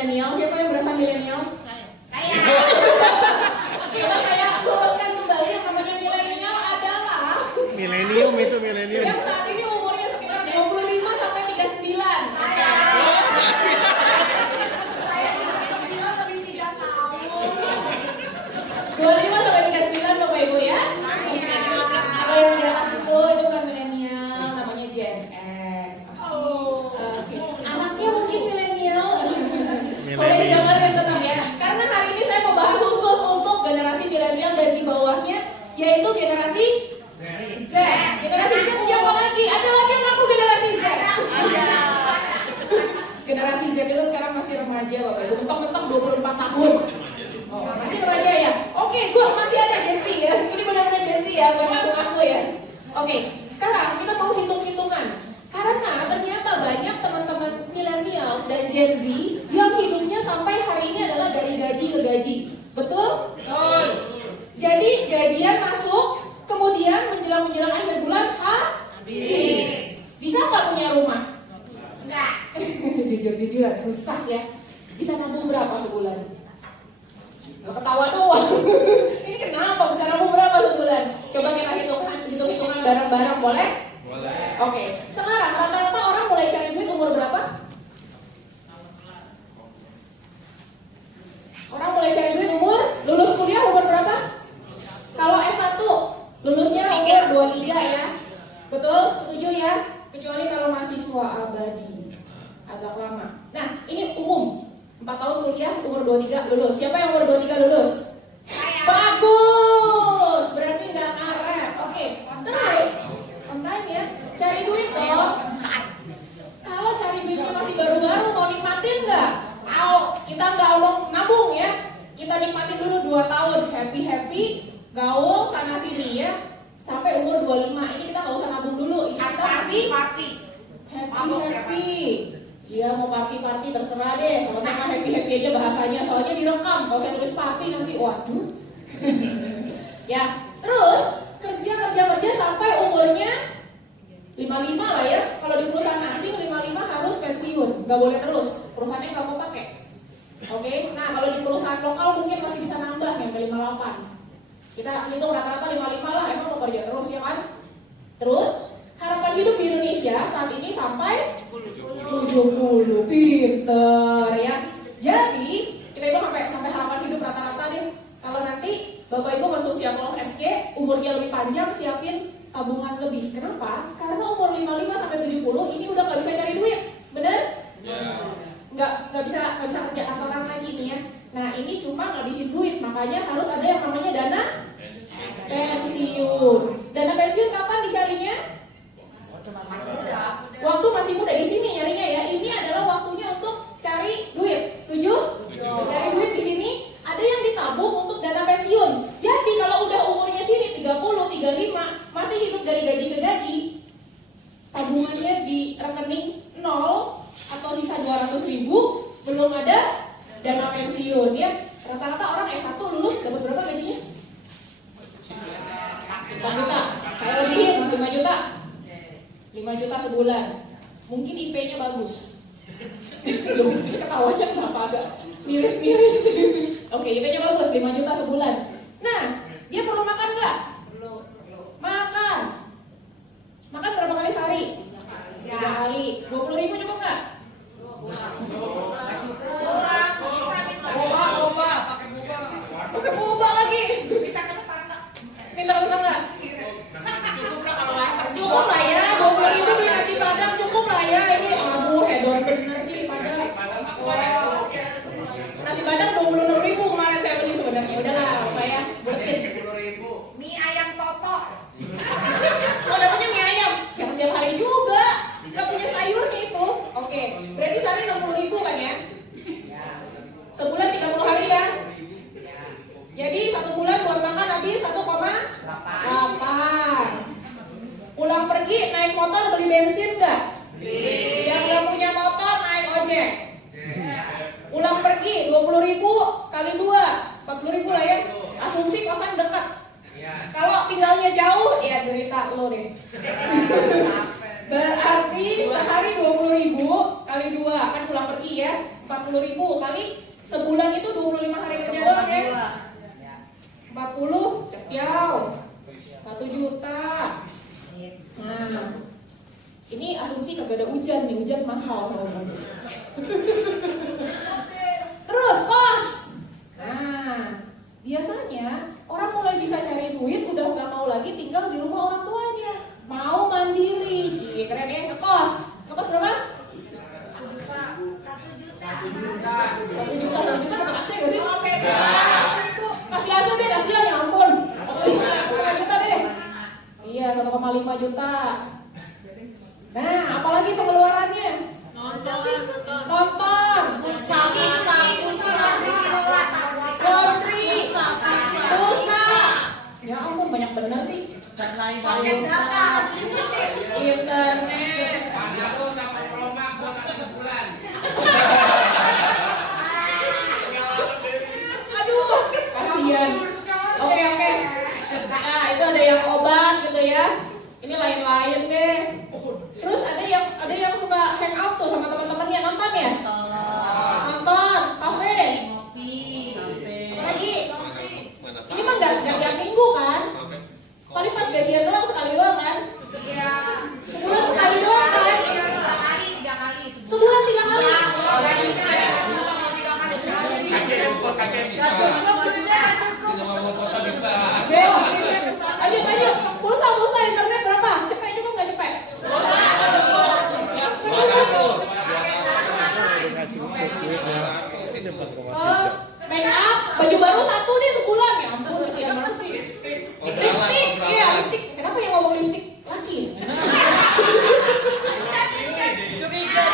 milenial? Siapa yang berasa milenial? Saya. Coba saya luruskan kembali, yang namanya milenial adalah Milenium itu milenium. yang saat ini umurnya sekitar 25 sampai 39. Saya lebih tidak tahu. 25 sampai 39 Bapak Ibu ya. Kalau yang di atas itu bukan milenial, namanya Gen X. Oke. Anaknya mungkin milenial. Boleh didengarkan tetap ya. Karena hari ini saya mau bahas khusus untuk generasi milenial dan di bawahnya, yaitu generasi Z. Generasi Z siapa lagi? Ada lagi yang ngaku generasi Z? Generasi Z itu sekarang masih remaja Bapak Ibu. Mentok-mentok 24 tahun. Oh, masih remaja ya? Oke, gue masih ada Gen Z ya. Ini benar-benar Gen Z ya, bukan ngaku-ngaku ya. Oke, sekarang kita mau hitung-hitungan. Karena ternyata banyak teman-teman millennials dan Gen Z yang hidupnya sampai hari ini adalah dari gaji ke gaji. Betul? Jadi gajian masuk, kemudian menjelang akhir bulan habis. Bisa nggak punya rumah? Enggak. Jujur-jujuran susah ya. Bisa nabung berapa sebulan? Lo ketawa doang. Ini kenapa bisa nabung berapa sebulan? Coba kita hitung-hitungan bareng-bareng, boleh? Boleh. Oke. Sekarang rata-rata orang mulai cari duit umur berapa? Orang mulai cari duit umur lulus kuliah umur berapa? Kalau S1 lulusnya umur 23 ya. Betul? Setuju ya? Kecuali kalau mahasiswa abadi. Agak lama. Nah, ini umum. 4 tahun kuliah umur 23 lulus. Siapa yang umur 23 lulus? Saya. Bagus. Berarti nggak karet. Oke. Terus on time ya. Cari duit dong. Kalau cari duitnya masih baru-baru, mau nikmatin nggak? Mau. Kita nggak omong nabung ya. Kita nikmatin dulu 2 tahun. Happy-happy. Gaul sana sini ya. Sampai umur 25. Ini kita nggak usah nabung dulu. Ini kita masih Party. happy. Dia mau party terserah deh. Kalau saya mah happy aja bahasanya, soalnya direkam. Kalau saya tulis party nanti, waduh. Ya, terus kerja sampai umurnya 55 lah ya. Kalau di perusahaan asing 55 harus pensiun, nggak boleh terus. Perusahaannya nggak mau pakai. Oke, nah kalau di perusahaan lokal mungkin masih bisa nambah yang ke 58. Kita hitung rata-rata 55 lah. Emang mau kerja terus ya kan? Terus harapan hidup di Indonesia saat ini sampai 70. Pinter ya. Jadi kita itu sampai harapan hidup rata-rata deh. Kalau nanti Bapak Ibu konsumsi alkohol SC, umurnya lebih panjang, siapin tabungan lebih. Kenapa? Karena umur 55 sampai 70 ini udah nggak bisa cari duit, bener? Nggak bisa kerja kantoran lagi nih ya. Nah ini cuma ngabisin duit, makanya harus ada yang namanya dana pensiun. Dana pensiun kapan dicarinya? Waktu masih muda. Di sini nyarinya ya. Ini adalah waktunya untuk cari duit. Setuju? Cari duit di sini. Ada yang ditabung untuk dana pensiun. Jadi kalau udah umurnya sini 30, 35 masih hidup dari gaji ke gaji, tabungannya di rekening 0 atau sisa 200.000, belum ada dana pensiun ya. Rata-rata orang S1 lulus dapat berapa gajinya? 4 juta. Saya lebihin 5 juta. 5 juta sebulan. Mungkin IP-nya bagus. Loh, ini ketawanya kenapa agak miris-miris? Oke, IP-nya bagus, 5 juta sebulan. Nah, dia perlu makan nggak? Makan. Makan berapa kali sehari? 3 kali. 20.000 cukup nggak? Pakai boba lagi. Minta nggak? Cukup lah ya, 20.000 beli nasi padang cukup lah ya. Ini aduh hedon bener sih padang. Nasi padang 26.000 kemarin saya beli sebenarnya. Udahlah, apa ya? Buletin. Mie ayam toto. Oh, namanya mie ayam. Ya setiap hari juga. Gak punya sayurnya itu. Oke, berarti sehari 60.000 kan ya? Sebulan 30 hari ya? Jadi 1 bulan buat makan habis 1,8. Pulang pergi naik motor beli bensin nggak? Yang nggak punya motor naik ojek. Pulang pergi 20.000 kali 2 40.000 lah ya. Asumsi kosan dekat. Kalau tinggalnya jauh ya derita lo deh. Berarti sehari 20.000 kali 2 kan pulang pergi ya. 40.000 kali sebulan itu 25 hari kerja doang ya. 40 cepiau 1 juta. Nah, ini asumsi kagak ada hujan nih, hujan mahal soalnya. Terus kos. Nah, biasanya orang mulai bisa cari duit udah nggak mau lagi tinggal di rumah orang tuanya, mau mandiri. Cie, keren ya. Ngekos berapa? 1 juta. 1 juta dapat AC gak sih? Kasih AC deh, kasihan ya ampun. 5 juta deh. Iya, 1,5 juta. Nah, apalagi pengeluarannya? Nonton, laundry, pulsa. Ya ampun, banyak bener sih. Dan lain-lain. Paket data. Internet. Aduh, kasihan. Oke. Nah, itu ada yang obat gitu ya. Ini lain-lain deh. Terus ada yang suka hangout tuh sama teman-temannya, nonton ya? Nonton, kafe. Lagi. Ini mah nggak tiap minggu kan? Paling pas gajian doang sekali doang kan? Iya. Sebulan sekali doang kan? 3 kali. Sebulan 3 kali. KCM bisa. Cinema kota bisa. Lanjut. Pulsa internet berapa? Cepet cukup nggak cepet? 200. Make up, baju baru 1 nih sebulan ya ampun, isi banget sih. Lipstick, iya lipstick. Kenapa yang ngomong lipstick laki? Curiga.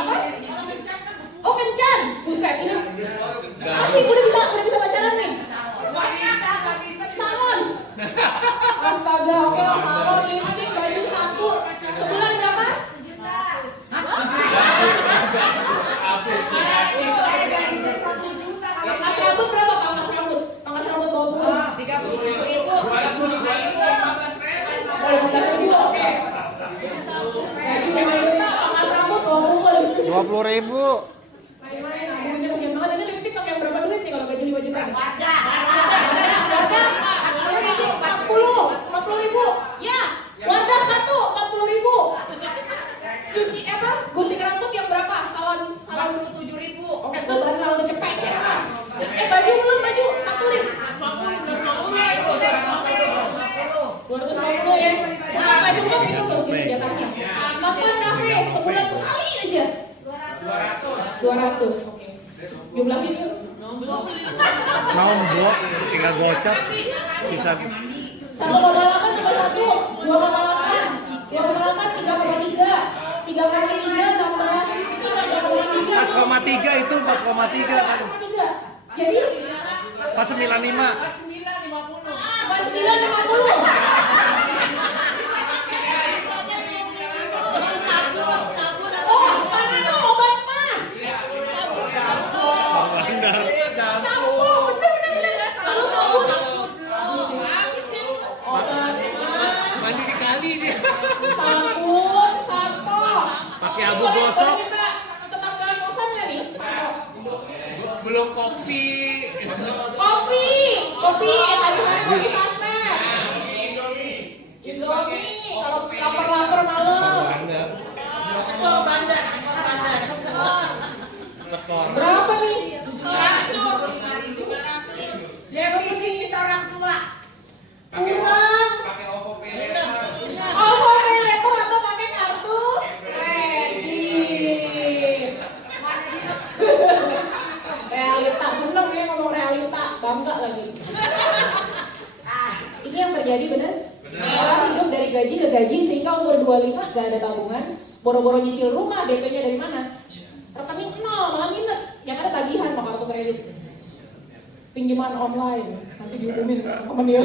Apa? Oh kencan, buset ini. Asik, udah bisa pacaran nih. Nggak bisa. Salon. Astaga, oke lah salon, lipstick, baju 1. Sebulan berapa? 1 juta. Pangkas rambut berapa? Pangkas rambut bawah burung. 37.000. Oh, 15.000, oke. Gaji 5 juta, pangkas rambut bawah burung. 20.000. Main-main, aduhnya kasihan banget. Ini lipstick pakai berapa duit nih kalau gaji 5 juta? Wadah. Wadah gaji 40.000. Ya, wadah 1, 40.000. Cuci gunting rambut yang berapa? Salon 47.000. Oke, gobaran lah udah cepet sih. Baju belum, baju 1 nih. 250 ya. Sampai cukup itu terus gitu jatahnya. Makan kafe sebulan sekali aja. 200. Oke. Jumlahin yuk. Mau blok, tinggal gocap. Sisa 1,8 tambah 1, 2,8, 2,8, 3,3, 3 kali 3 tambah 3,3. 4,3 itu 4,3 kan. 4,3. Jadi 495. 49,50. Oh, mana tuh obat mah? Bandar. Sampo, bener. Sampo. Habis ya. Obat mah. Mandi di kali dia. Sabun, sampo. Pakai abu gosok. Kita tetangga kosan nggak nih? Belum kopi. Kopi, hari-hari kopi saset. Indomie, kalau lapar-lapar malam. Bandar. Skor bandar. Tekor. Berapa nih? 700. Defisit orang tua. Kurang. Oh, pay letter atau pakai kartu kredit. Realita, seneng ya ngomong realita, bangga lagi. Ini yang terjadi bener? Orang hidup dari gaji ke gaji sehingga umur 25 gak ada tabungan, boro-boro nyicil rumah, DP-nya dari mana? Rekening 0, malah minus. Yang ada tagihan sama kartu kredit. Pinjaman online, nanti diumumin ke temen dia.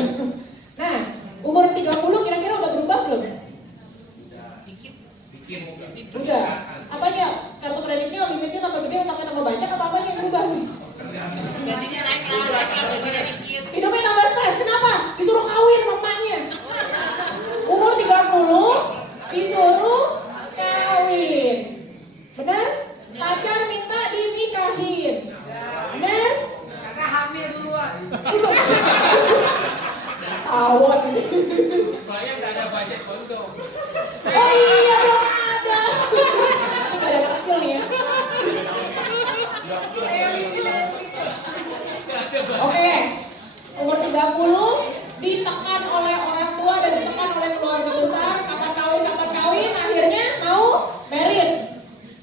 Nah, umur 30 kira-kira udah berubah belum? Udah. Apanya? Kartu kreditnya limitnya tambah gede, tambah banyak, apa apanya yang berubah nih? Gajinya naik lah, gajinya dikit. Hidupnya tambah stres, kenapa? Disuruh kawin sama emaknya. Umur 30, disuruh kawin. Benar? Pacar minta Awon ini. Soalnya nggak ada budget kondom. Oh iya, belum ada. Ini ada anak kecil nih ya. Oke, umur 30 ditekan oleh orang tua dan ditekan oleh keluarga besar, kapan kawin, akhirnya mau merit.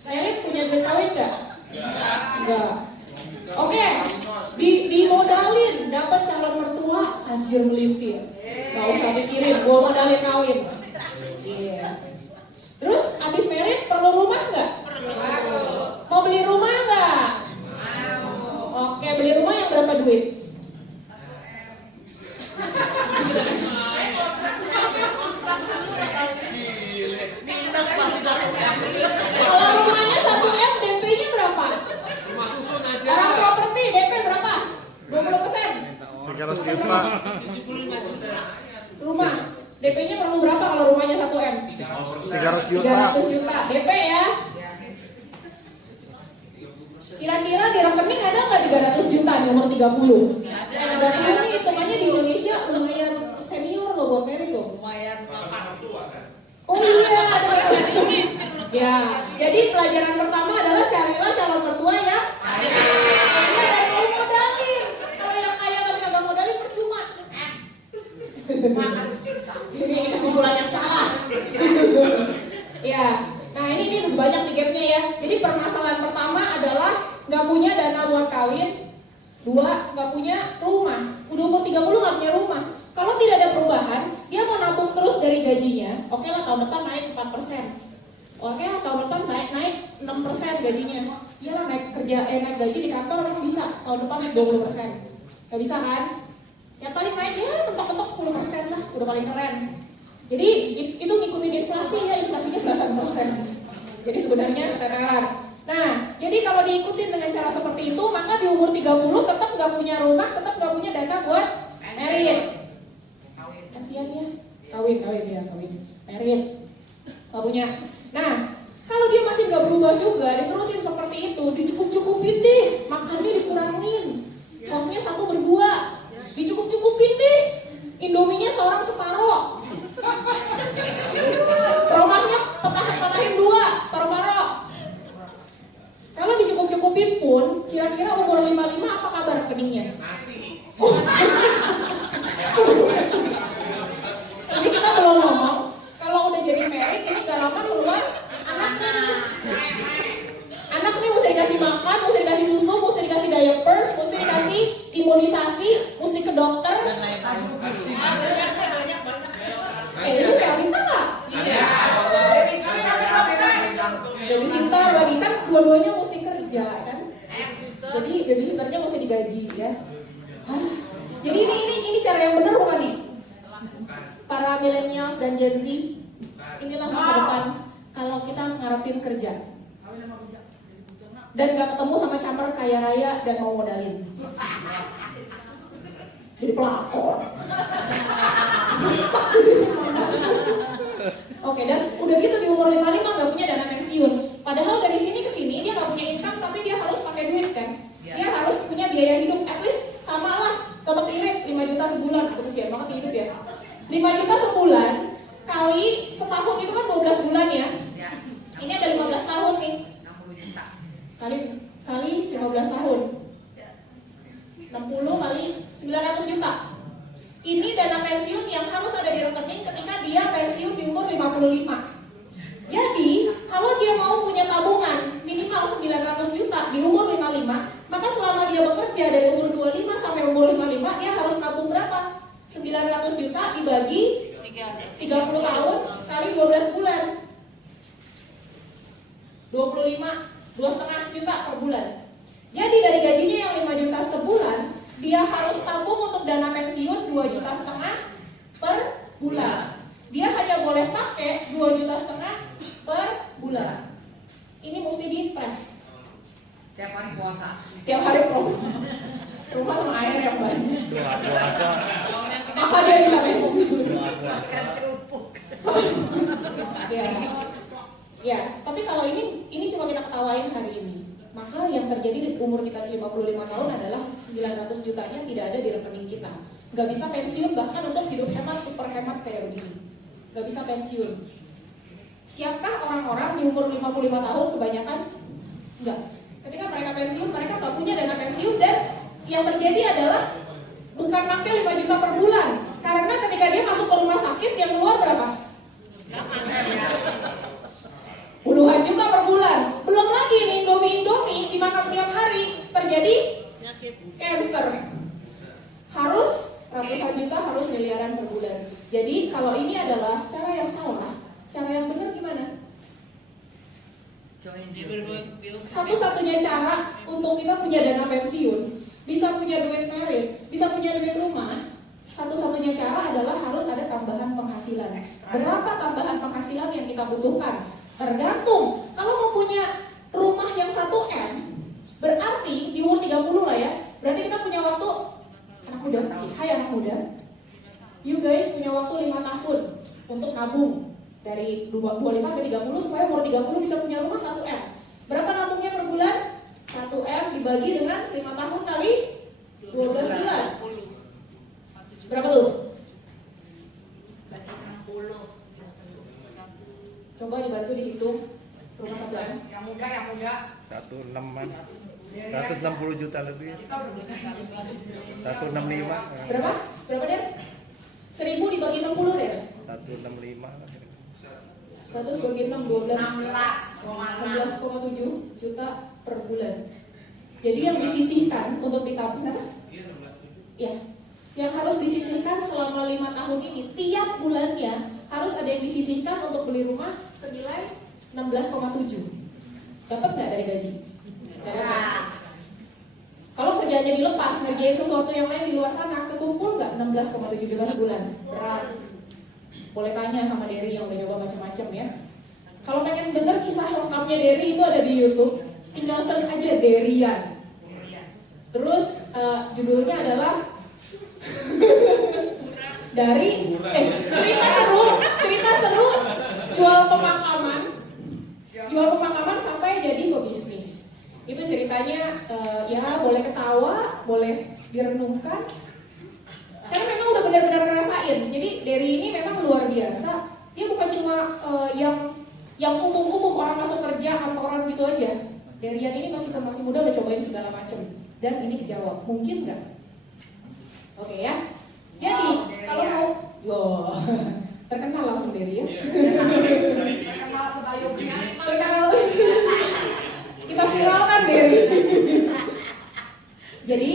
Merit punya duit kawin nggak? Enggak. Oke, dimodalin, dapat calon mertua, anjir melintir. Gak usah pikirin, gua modalin kawin. Iya. Terus abis merit perlu rumah nggak? Mau beli rumah nggak? Oke, beli rumah yang berapa duit? Minus pasti 1 M. Kalau rumahnya 1 M, DP-nya berapa? Rumah susun aja. Orang properti DP berapa? 20%. 300 juta. 75 juta. Rumah DP-nya perlu berapa kalau rumahnya 1 M? 300 juta. 300 juta DP ya. Kira-kira di rekening ada nggak 300 juta di umur 30? Berarti ini hitungannya di Indonesia lumayan senior loh buat merit loh. Lumayan makan. Oh iya, ada ya, jadi pelajaran pertama adalah carilah calon mertua yang kaya dan mau modalin. Kalau yang kaya tapi kagak modalin percuma. Ini kesimpulan yang salah. Ya, nah ini banyak nih gapnya ya. Jadi permasalahan pertama adalah nggak punya dana buat kawin. 2, nggak punya rumah. Udah umur 30 nggak punya rumah. Kalau tidak ada perubahan, dia mau nabung terus dari gajinya. Oke lah, tahun depan naik 4%. Oke lah, tahun depan naik 6% gajinya. Dia lah naik gaji di kantor memang bisa. Tahun depan naik 20%. Gak bisa kan? Yang paling naik ya mentok-mentok 10% lah, udah paling keren. Jadi itu ngikutin inflasi ya, inflasinya belasan persen. Jadi sebenarnya ketenaran. Nah, jadi kalau diikutin dengan cara seperti itu, maka di umur 30 tetap nggak punya rumah, tetap nggak punya dana buat merit. Kasian ya, kawin. Merit, nggak punya. Nah, kalau dia masih nggak berubah juga, diterusin seperti itu, dicukup-cukupin deh, makannya dikurangin, kosnya 1 berdua, dicukup-cukupin deh, Indominya seorang separoh, rumahnya petahin 2, paruh-paruh. Kalau dicukup-cukupin pun, kira-kira umur 55 apa kabar rekeningnya? Ini kita belum ngomong, kalau udah jadi merit, ini gak lama keluar anaknya nih. Anak nih mesti dikasih makan, mesti dikasih susu, mesti dikasih diapers, mesti dikasih imunisasi, mesti ke dokter. Ini realita nggak? Babysitter lagi kan dua-duanya mesti kerja kan? Jadi babysitternya mesti digaji ya. Jadi ini cara yang benar bukan nih? Para milenial dan Gen Z, inilah masa depan kalau kita ngarepin kerja dan gak ketemu sama camer kaya raya dan mau modalin. Jadi pelakor. Oke, dan udah gitu di umur 55 gak punya dana pensiun. Padahal dari sini ke sini dia gak punya income, tapi dia harus pakai duit kan. Dia harus punya biaya hidup, at least sama lah, tetap irit 5 juta sebulan. Kasihan banget hidup ya. 5 juta sebulan kali setahun itu kan 12 bulan ya. Ini ada 15 tahun nih. 60 juta. Kali 15 tahun. 60 kali 900 juta. Ini dana pensiun yang harus ada di rekening ketika dia pensiun di umur 55. Jadi, kalau dia mau punya tabungan minimal 900 juta di umur 55, maka selama dia bekerja dari umur 25 sampai umur 55, dia harus nabung berapa? 900 juta dibagi 30 tahun kali 12 bulan. 2,5 juta per bulan. Jadi dari gajinya yang 5 juta sebulan, dia harus tabung untuk dana pensiun 2,5 juta per bulan. Dia hanya boleh pakai 2,5 juta per bulan. Ini mesti dipres. Tiap hari puasa. Tiap hari puasa. Rumah sama air yang banyak. Puasa. Apa dia bisa pensiun? Makan kerupuk. Ya, tapi kalau ini cuma kita ketawain hari ini. Maka yang terjadi di umur kita 55 tahun adalah 900 jutanya tidak ada di rekening kita. nggak bisa pensiun bahkan untuk hidup hemat, super hemat kayak begini. Nggak bisa pensiun. Siapkah orang-orang di umur 55 tahun kebanyakan? Enggak. Ketika mereka pensiun, mereka nggak punya dana pensiun dan yang terjadi adalah bukan pakai 5 juta per bulan. Karena ketika dia masuk ke rumah sakit, yang keluar berapa? Puluhan juta per bulan. Belum lagi nih Indomie dimakan tiap hari terjadi cancer. Harus ratusan juta, harus miliaran per bulan. Jadi kalau ini adalah cara yang salah, cara yang benar gimana? Satu-satunya cara untuk kita punya dana pensiun, bisa punya duit merit, bisa punya duit rumah, satu-satunya cara adalah harus ada tambahan penghasilan. Berapa tambahan penghasilan yang kita butuhkan? Tergantung. Kalau mau punya rumah yang 1M, berarti di umur 30 lah ya. Berarti kita punya waktu, anak muda sih, hai anak muda, you guys punya waktu 5 tahun untuk nabung dari 25 ke 30 supaya umur 30 bisa punya rumah 1M. Berapa nabungnya per bulan? 1M dibagi dengan 5 tahun kali 12 bulan. Berapa tuh? Coba dibantu dihitung rumah 1M. Yang muda. 160 juta lebih. 165. Berapa? Berapa Den? 1000 dibagi 60 Den? 165. 100 bagi 6, 12 16,6. 16,7 juta per bulan. Jadi yang disisihkan untuk ditabung apa? Ya, yang harus disisihkan selama 5 tahun ini, tiap bulannya harus ada yang disisihkan untuk beli rumah senilai 16,7. Dapat nggak dari gaji? Nggak dapat. Kalau kerjanya dilepas, ngerjain sesuatu yang lain di luar sana, kekumpul nggak 16,7 juta sebulan? Berat. Boleh tanya sama Derry yang udah nyoba macam-macam ya. Kalau pengen denger kisah lengkapnya Derry itu ada di YouTube. Tinggal search aja Derryan. Terus judulnya adalah dari cerita seru jual pemakaman sampai jadi pebisnis. Itu ceritanya ya boleh ketawa, boleh direnungkan. Karena memang udah benar-benar ngerasain. Jadi Derry ini memang luar biasa. Dia bukan cuma yang umum-umum orang masuk kerja kantoran gitu aja. Derryan ini meskipun masih muda udah cobain segala macam. Dan ini kejawab. Mungkin nggak? Oke ya. Jadi kalau mau, wow, terkenal langsung Derry ya. Terkenal sebayungnya. Terkenal. Kita viralkan Derry. Jadi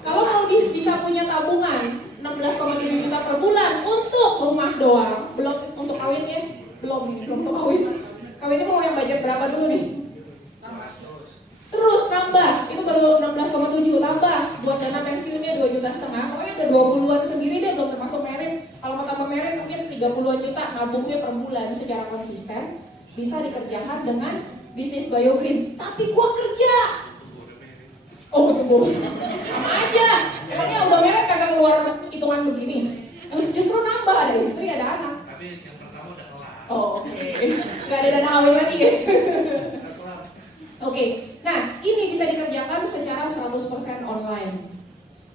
kalau mau bisa punya tabungan 16,7 juta per bulan untuk rumah doang, belum untuk kawinnya, belum untuk kawin. Kawinnya mau yang budget berapa dulu nih? Terus tambah, itu baru 16,7 tambah buat dana pensiunnya 2,5 juta. Pokoknya udah 20-an sendiri deh, belum termasuk merit. Kalau mau tambah merit mungkin 30-an juta nabungnya per bulan secara konsisten. Bisa dikerjakan dengan bisnis biogreen. Tapi gua kerja. Oh betul, sama aja. Pokoknya udah merit kagak keluar hitungan begini. Justru nambah, ada istri, ada anak. Tapi yang pertama udah kelar. Oh oke. Gak ada dana kawin lagi ya. Oke, nah ini bisa dikerjakan secara 100% online.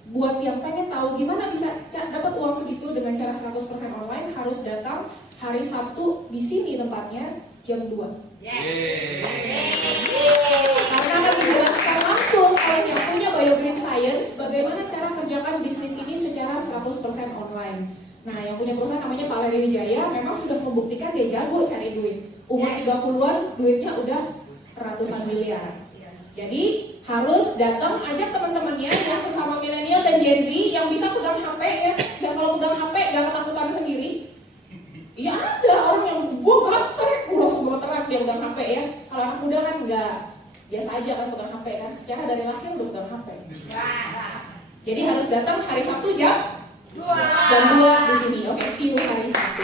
Buat yang pengen tahu gimana bisa dapat uang segitu dengan cara 100% online, harus datang hari Sabtu di sini tempatnya jam 2. Karena akan dijelaskan langsung oleh yang punya Biogreen Science bagaimana cara kerjakan bisnis ini secara 100% online. Nah, yang punya perusahaan namanya Pak Lery Wijaya memang sudah membuktikan dia jago cari duit. Umur 30-an duitnya udah ratusan miliar. Jadi harus datang, ajak teman-temannya yang sesama milenial dan Gen Z yang bisa pegang HP ya. Dan kalau pegang HP gak ketakutan sendiri. Ya ada orang yang gua gatek, gua langsung gemeteran dia pegang HP ya. Kalau anak muda kan enggak, biasa aja kan pegang HP kan. Secara dari lahir udah pegang HP. Jadi harus datang hari Sabtu jam 2 di sini. Oke, see you hari Sabtu.